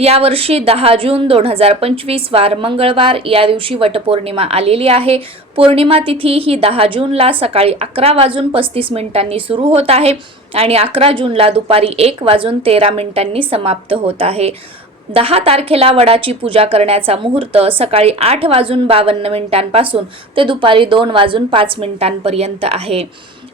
यावर्षी दहा जून दोन हजार पंचवीस वार मंगळवार या दिवशी वटपौर्णिमा आलेली आहे. पौर्णिमा तिथी ही दहा जूनला सकाळी अकरा वाजून पस्तीस मिनिटांनी सुरू होत आहे आणि अकरा जूनला दुपारी एक वाजून तेरा मिनिटांनी समाप्त होत आहे. दहा तारखेला वडाची पूजा करण्याचा मुहूर्त सकाळी आठ वाजून बावन्न मिनिटांपासून ते दुपारी दोन वाजून पाच मिनिटांपर्यंत आहे.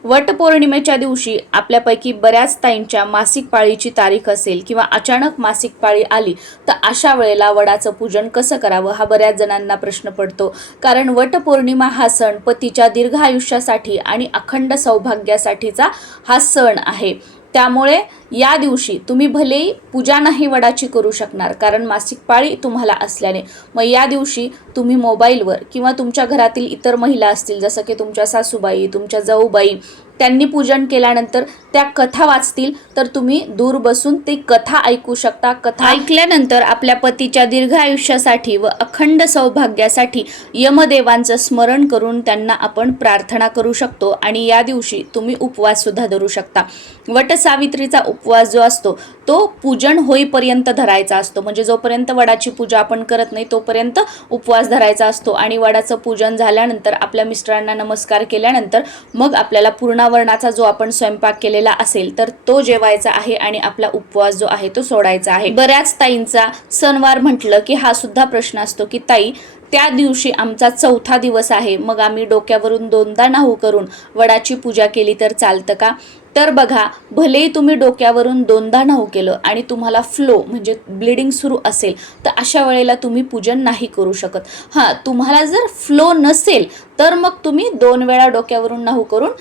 वटपौर्णिमेच्या दिवशी आपल्यापैकी बऱ्याच ताईंच्या मासिक पाळीची तारीख असेल किंवा अचानक मासिक पाळी आली तर अशा वेळेला वडाचं पूजन कसं करावं हा बऱ्याच जणांना प्रश्न पडतो. कारण वटपौर्णिमा हा सण पतीच्या दीर्घ आयुष्यासाठी आणि अखंड सौभाग्यासाठीचा हा सण आहे. त्यामुळे या दिवशी तुम्ही भलेही पूजा नाही वडाची करू शकणार कारण मासिक पाळी तुम्हाला असल्याने. मग या दिवशी तुम्ही मोबाईलवर किंवा तुमच्या घरातील इतर महिला असतील जसं की तुमच्या सासूबाई तुमच्या जाऊबाई त्यांनी पूजन केल्यानंतर त्या कथा वाचतील तर तुम्ही दूर बसून ती कथा ऐकू शकता. कथा ऐकल्यानंतर आपल्या पतीच्या दीर्घ आयुष्यासाठी व अखंड सौभाग्यासाठी यमदेवांचं स्मरण करून त्यांना आपण प्रार्थना करू शकतो आणि या दिवशी तुम्ही उपवास सुद्धा धरू शकता. वटसावित्रीचा उपवास जो असतो तो पूजन होईपर्यंत धरायचा असतो. म्हणजे जोपर्यंत वडाची पूजा आपण करत नाही तोपर्यंत उपवास धरायचा असतो. आणि वडाचं पूजन झाल्यानंतर आपल्या मिस्टरांना नमस्कार केल्यानंतर मग आपल्याला पूर्णावरणाचा जो आपण स्वयंपाक केलेला असेल तर तो जेवायचा आहे आणि आपला उपवास जो आहे तो सोडायचा आहे. बऱ्याच ताईंचा सणवार म्हटलं की हा सुद्धा प्रश्न असतो की ताई त्या दिवशी आमचा चौथा दिवस आहे. मग आम्ही डोक्यावरून दोनदा नाहू करून वडाची पूजा केली तर चालतं का? तर बघा भलेही तुम्ही डोक्यावरून दोनदा नऊ केलं आणि तुम्हाला फ्लो म्हणजे ब्लिडिंग सुरू असेल तर अशा वेळेला तुम्ही पूजन नाही करू शकत. हां तुम्हाला जर फ्लो नसेल तर मग तुम्ही दोन वेळा डोक्यावरून नाहू करून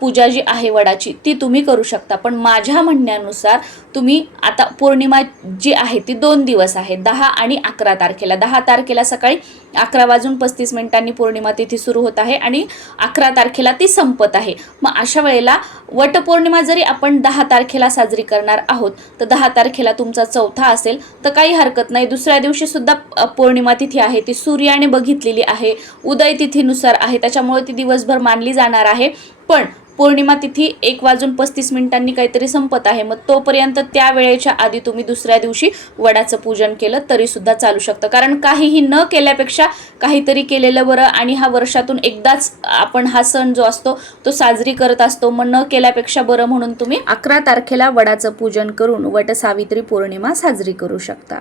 पूजा जी आहे वडाची ती तुम्ही करू शकता. पण माझ्या म्हणण्यानुसार तुम्ही आता पौर्णिमा जी आहे ती दोन दिवस आहे दहा आणि अकरा तारखेला. दहा तारखेला सकाळी अकरा वाजून पस्तीस मिनिटांनी पौर्णिमा तिथी सुरू होत आहे आणि अकरा तारखेला ती संपत आहे. मग अशा वेळेला वटपौर्णिमा पौर्णिमा जरी आपण दहा तारखेला साजरी करणार आहोत तर दहा तारखेला तुमचा चौथा असेल तर काही हरकत नाही. दुसऱ्या दिवशी सुद्धा पौर्णिमा तिथी आहे. ती सूर्याने बघितलेली आहे. उदय तिथीनुसार आहे. त्याच्यामुळे ती दिवसभर मानली जाणार आहे. पण पौर्णिमा तिथी एक वाजून पस्तीस मिनिटांनी काहीतरी संपत आहे. मग तोपर्यंत त्या वेळेच्या आधी तुम्ही दुसऱ्या दिवशी वडाचं पूजन केलं तरी सुद्धा चालू शकतं. कारण काहीही न केल्यापेक्षा काहीतरी केलेलं बरं आणि हा वर्षातून एकदाच आपण हा सण जो असतो तो साजरी करत असतो. मग न केल्यापेक्षा बरं म्हणून तुम्ही अकरा तारखेला वडाचं पूजन करून वटसावित्री पौर्णिमा साजरी करू शकता.